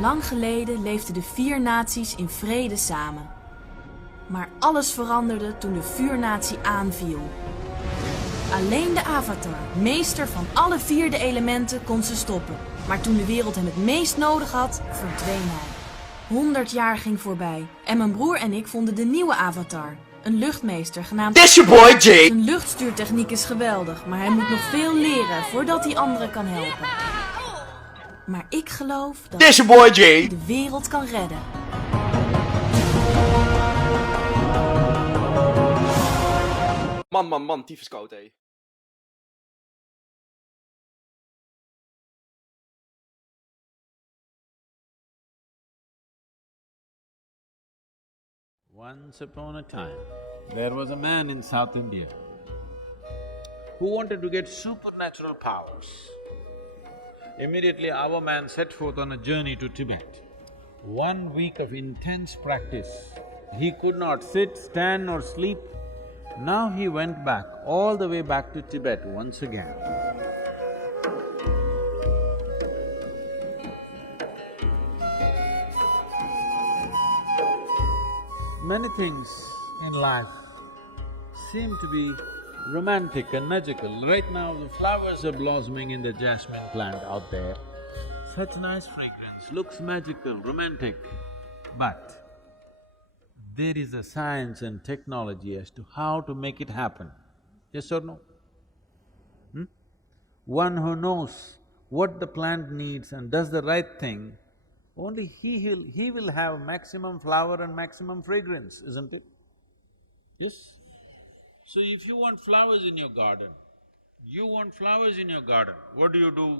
Lang geleden leefden de 4 naties in vrede samen. Maar alles veranderde toen de vuurnatie aanviel. Alleen de Avatar, meester van alle 4 de elementen, kon ze stoppen. Maar toen de wereld hem het meest nodig had, verdween hij. 100 jaar ging voorbij en mijn broer en ik vonden de nieuwe Avatar. Een luchtmeester genaamd TisJeBoy Jay. Zijn luchtstuurtechniek is geweldig, maar hij moet nog veel leren voordat hij anderen kan helpen. Maar ik geloof dat TisJeBoy Jay hij de wereld kan redden. Man, tyfus koud, hé. Once upon a time, there was a man in South India who wanted to get supernatural powers. Immediately, our man set forth on a journey to Tibet. 1 week of intense practice. He could not sit, stand or sleep. Now he went back, all the way back to Tibet once again. Many things in life seem to be romantic and magical. Right now, the flowers are blossoming in the jasmine plant out there. Such nice fragrance, looks magical, romantic. But there is a science and technology as to how to make it happen. Yes or no? One who knows what the plant needs and does the right thing, only he will have maximum flower and maximum fragrance, isn't it? Yes? So if you want flowers in your garden, what do?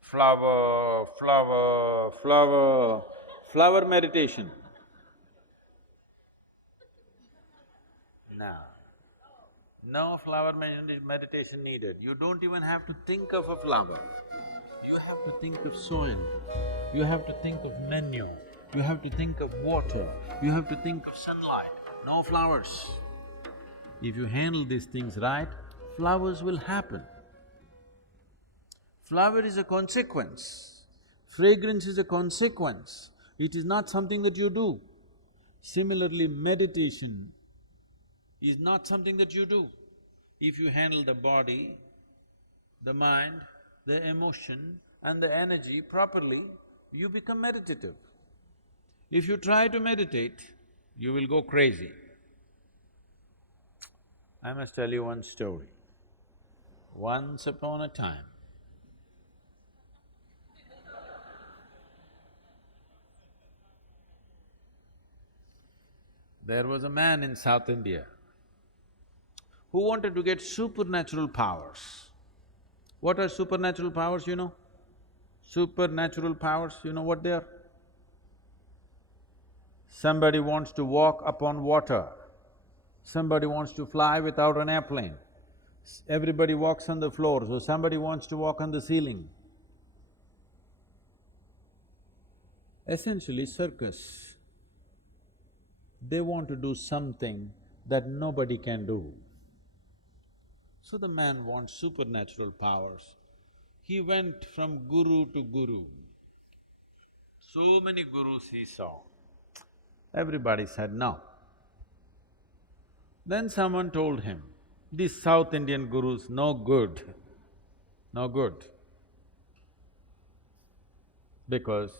Flower, flower, flower, flower meditation. No flower meditation needed. You don't even have to think of a flower. You have to think of soil, you have to think of menu, you have to think of water, you have to think of sunlight. No flowers. If you handle these things right, flowers will happen. Flower is a consequence, fragrance is a consequence, it is not something that you do. Similarly, meditation is not something that you do. If you handle the body, the mind, the emotion and the energy properly, you become meditative. If you try to meditate, you will go crazy. I must tell you one story. Once upon a time, there was a man in South India who wanted to get supernatural powers. What are supernatural powers, you know? Supernatural powers, you know what they are? Somebody wants to walk upon water, somebody wants to fly without an airplane, everybody walks on the floor, so somebody wants to walk on the ceiling. Essentially, circus. They want to do something that nobody can do. So the man wants supernatural powers. He went from guru to guru. So many gurus he saw. Everybody said no. Then someone told him, these South Indian gurus, no good, no good. Because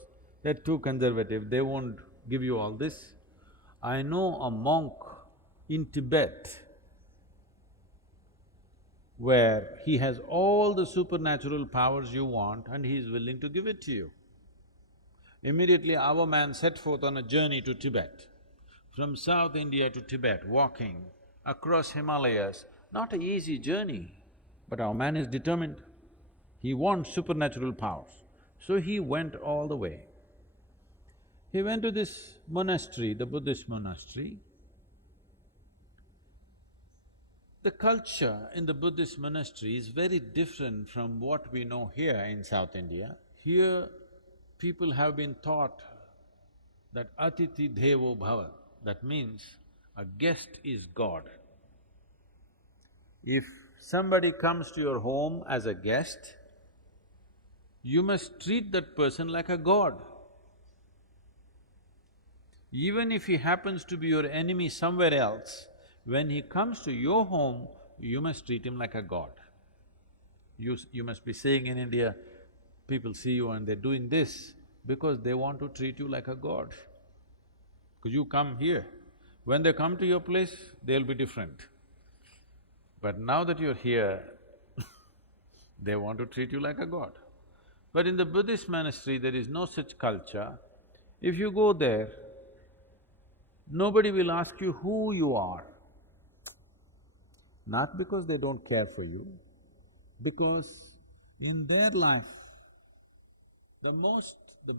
they're too conservative, they won't give you all this. I know a monk in Tibet where he has all the supernatural powers you want and he is willing to give it to you. Immediately our man set forth on a journey to Tibet. From South India to Tibet, walking across Himalayas, not an easy journey, but our man is determined. He wants supernatural powers. So he went all the way. He went to this monastery, the Buddhist monastery. The culture in the Buddhist monastery is very different from what we know here in South India. Here, people have been taught that Atiti Devo Bhava, that means a guest is God. If somebody comes to your home as a guest, you must treat that person like a god. Even if he happens to be your enemy somewhere else, when he comes to your home, you must treat him like a god. You must be saying in India, people see you and they're doing this because they want to treat you like a god. Because you come here. When they come to your place, they'll be different. But now that you're here, they want to treat you like a god. But in the Buddhist monastery, there is no such culture. If you go there, nobody will ask you who you are. Not because they don't care for you, because in their life, the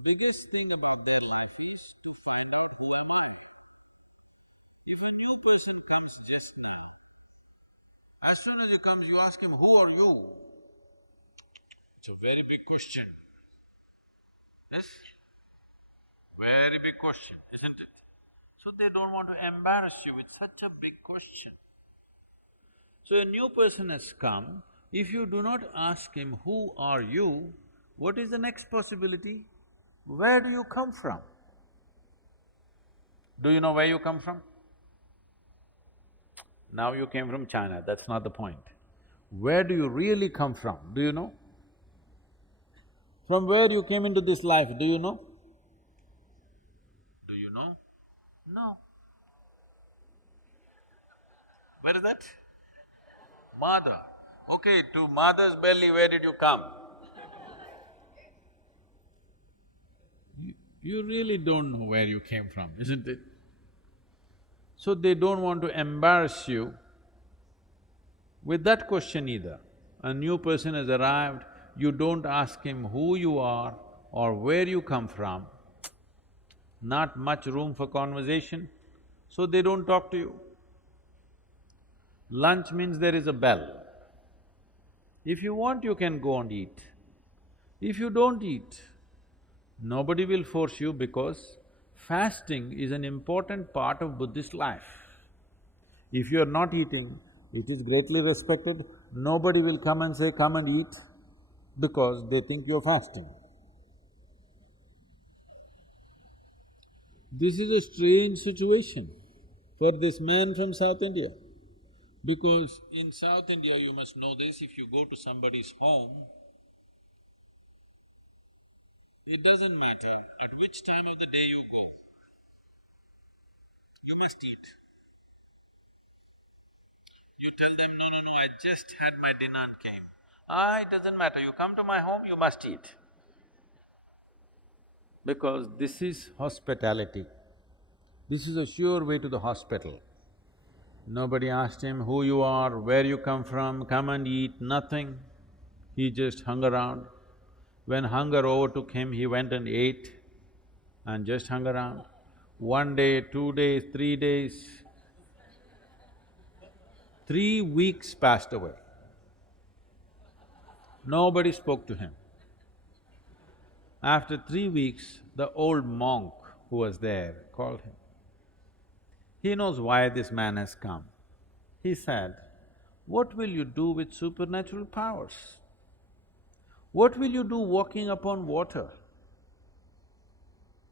biggest thing about their life is to find out who am I. If a new person comes just now, as soon as he comes, you ask him, who are you? It's a very big question. Yes? Very big question, isn't it? So they don't want to embarrass you with such a big question. So a new person has come, if you do not ask him, who are you, what is the next possibility? Where do you come from? Do you know where you come from? Now you came from China, that's not the point. Where do you really come from, do you know? From where you came into this life, do you know? Do you know? No. Where is that? Mother. Okay, to mother's belly, where did you come? You really don't know where you came from, isn't it? So they don't want to embarrass you with that question either. A new person has arrived, you don't ask him who you are or where you come from, not much room for conversation, so they don't talk to you. Lunch means there is a bell. If you want, you can go and eat. If you don't eat, nobody will force you because fasting is an important part of Buddhist life. If you are not eating, it is greatly respected, nobody will come and say, come and eat, because they think you're fasting. This is a strange situation for this man from South India. Because in South India, you must know this, if you go to somebody's home, it doesn't matter at which time of the day you go, you must eat. You tell them, no, I just had my dinner and came. It doesn't matter, you come to my home, you must eat. Because this is hospitality. This is a sure way to the hospital. Nobody asked him who you are, where you come and eat, nothing. He just hung around. When hunger overtook him, he went and ate and just hung around. 1 day, 2 days, 3 days, 3 weeks passed away. Nobody spoke to him. After 3 weeks, the old monk who was there called him. He knows why this man has come. He said, what will you do with supernatural powers? What will you do walking upon water?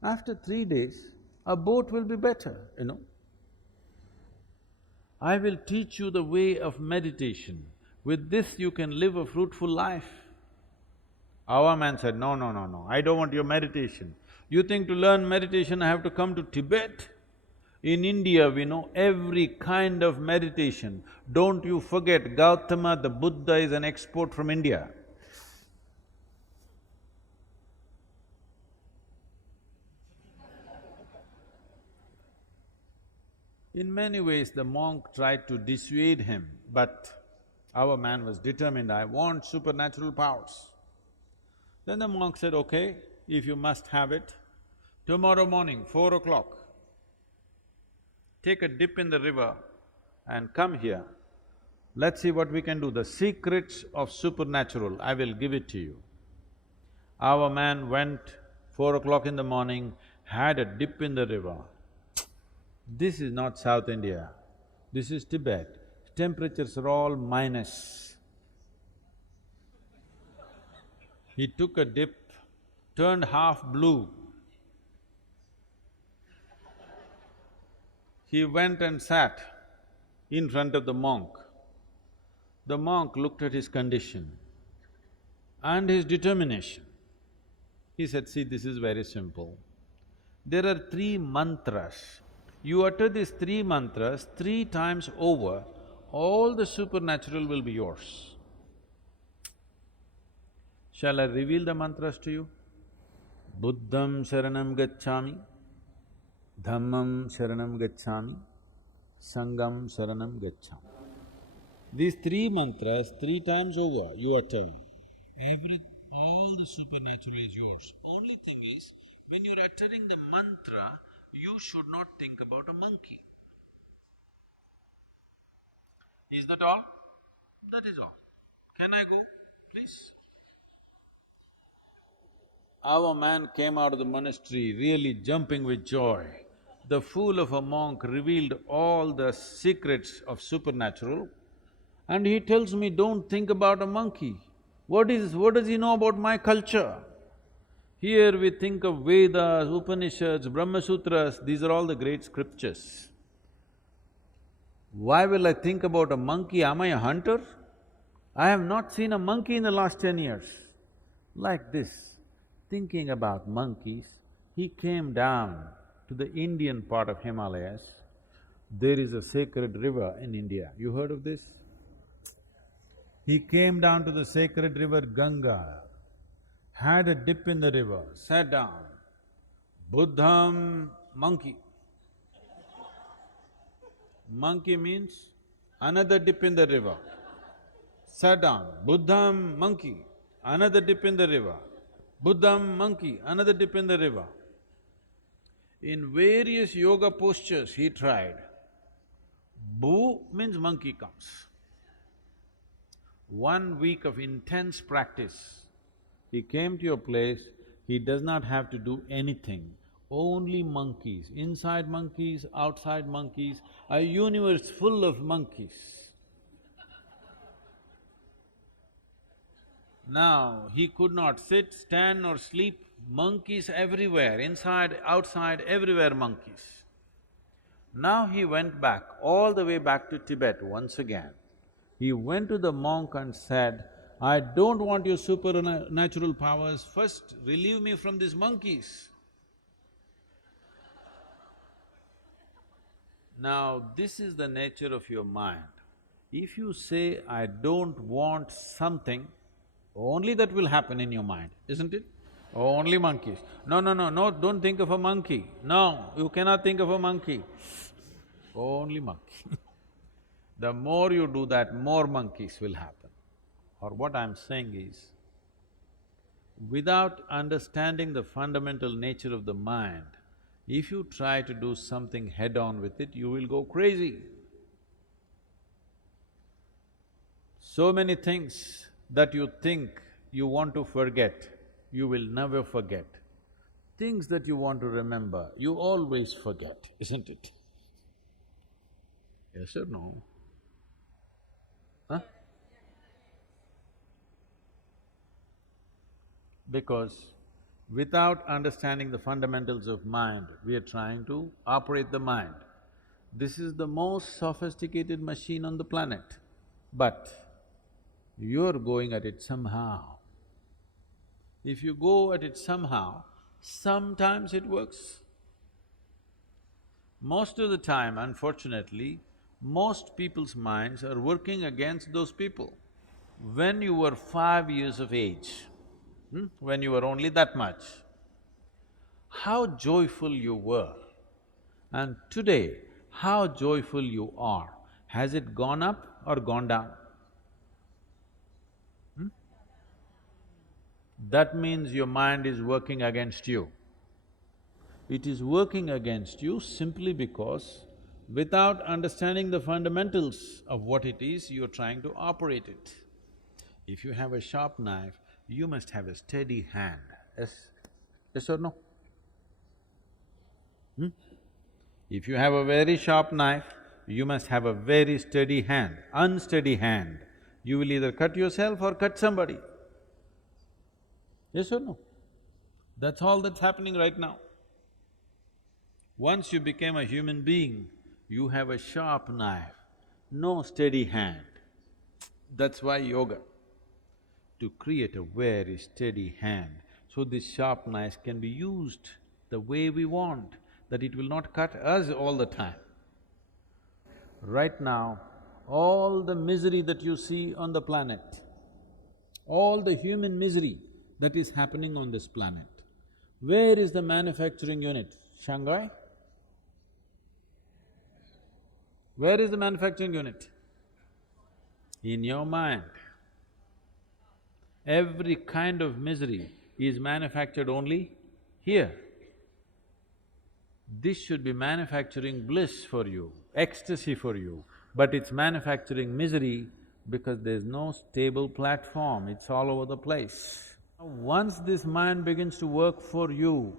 After 3 days, a boat will be better, you know. I will teach you the way of meditation. With this you can live a fruitful life. Our man said, no, I don't want your meditation. You think to learn meditation I have to come to Tibet? In India, we know every kind of meditation. Don't you forget, Gautama, the Buddha is an export from India. In many ways, the monk tried to dissuade him, but our man was determined, I want supernatural powers. Then the monk said, okay, if you must have it, tomorrow morning, 4 o'clock, take a dip in the river and come here. Let's see what we can do. The secrets of supernatural, I will give it to you. Our man went 4 o'clock in the morning, had a dip in the river. This is not South India, this is Tibet. Temperatures are all minus. He took a dip, turned half blue. He went and sat in front of the monk. The monk looked at his condition and his determination. He said, see, this is very simple. There are three mantras. You utter these three mantras 3 times over, all the supernatural will be yours. Shall I reveal the mantras to you? Buddham sharanam gacchami, dhammam sharanam gacchami, sangam sharanam gacchami. These three mantras 3 times over you utter. All the supernatural is yours. Only thing is, when you're uttering the mantra, you should not think about a monkey. Is that all? That is all. Can I go, please? Our man came out of the monastery really jumping with joy. The fool of a monk revealed all the secrets of supernatural, and he tells me, don't think about a monkey. What does he know about my culture? Here we think of Vedas, Upanishads, Brahma Sutras, these are all the great scriptures. Why will I think about a monkey? Am I a hunter? I have not seen a monkey in the last 10 years. Like this, thinking about monkeys, he came down to the Indian part of Himalayas. There is a sacred river in India. You heard of this? He came down to the sacred river Ganga, had a dip in the river, sat down. Buddham, monkey. Monkey means another dip in the river. Sat down. Buddham, monkey. Another dip in the river. Buddham, monkey. Another dip in the river. In various yoga postures he tried. Bu means monkey comes. 1 week of intense practice, he came to your place, he does not have to do anything, only monkeys, inside monkeys, outside monkeys, a universe full of monkeys. Now, he could not sit, stand or sleep, monkeys everywhere, inside, outside, everywhere monkeys. Now he went back, all the way back to Tibet once again. He went to the monk and said, I don't want your supernatural powers, first relieve me from these monkeys. Now, this is the nature of your mind. If you say, I don't want something, only that will happen in your mind, isn't it? Only monkeys. No, don't think of a monkey. No, you cannot think of a monkey. Only monkey. The more you do that, more monkeys will happen. Or what I'm saying is, without understanding the fundamental nature of the mind, if you try to do something head-on with it, you will go crazy. So many things that you think you want to forget, you will never forget. Things that you want to remember, you always forget, isn't it? Yes or no? Huh? Because without understanding the fundamentals of mind, we are trying to operate the mind. This is the most sophisticated machine on the planet, but you're going at it somehow. If you go at it somehow, sometimes it works. Most of the time, unfortunately, most people's minds are working against those people. When you were 5 years of age, when you were only that much, how joyful you were, and today, how joyful you are. Has it gone up or gone down? That means your mind is working against you. It is working against you simply because without understanding the fundamentals of what it is, you're trying to operate it. If you have a sharp knife, you must have a steady hand, yes or no? If you have a very sharp knife, you must have a very steady hand. Unsteady hand, you will either cut yourself or cut somebody. Yes or no? That's all that's happening right now. Once you became a human being, You have a sharp knife, no steady hand. That's why yoga, to create a very steady hand, so this sharp knife can be used the way we want, that it will not cut us all the time. Right now, all the misery that you see on the planet, all the human misery that is happening on this planet, where is the manufacturing unit? Shanghai? Where is the manufacturing unit? In your mind. Every kind of misery is manufactured only here. This should be manufacturing bliss for you, ecstasy for you, but it's manufacturing misery because there's no stable platform, it's all over the place. Once this mind begins to work for you,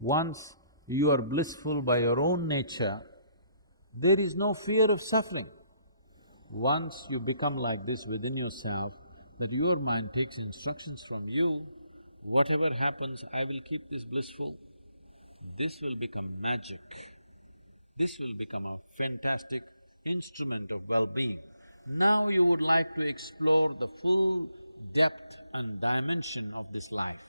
once you are blissful by your own nature, there is no fear of suffering. Once you become like this within yourself, that your mind takes instructions from you, whatever happens, I will keep this blissful, this will become magic. This will become a fantastic instrument of well-being. Now you would like to explore the full depth and dimension of this life.